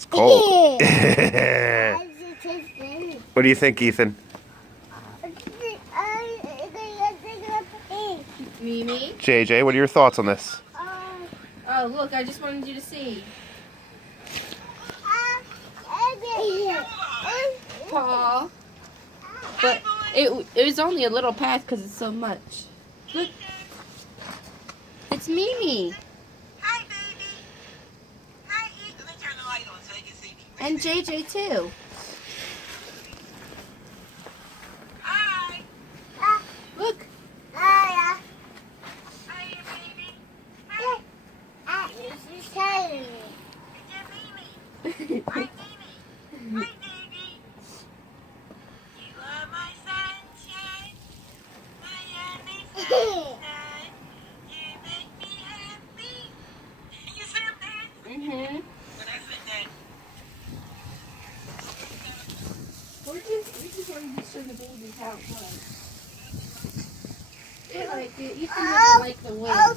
It's cold. What do you think, Ethan? Mimi? JJ, what are your thoughts on this? Oh, look, I just wanted you to see. Paul. But it was only a little path because it's so much. Look. It's Mimi. Hi, baby. Hi, Ethan. Let me turn the light on so they can see me. And JJ too. Hi. Look. Hi, baby. Hi. Is that Mimi? Hi, Mimi. Hi, baby. You are my sunshine. My only sunshine. You make me happy. You said that? Mm-hmm. When I said that. We just wanted to show the babies how it was. They liked it. Ethan doesn't like the wind.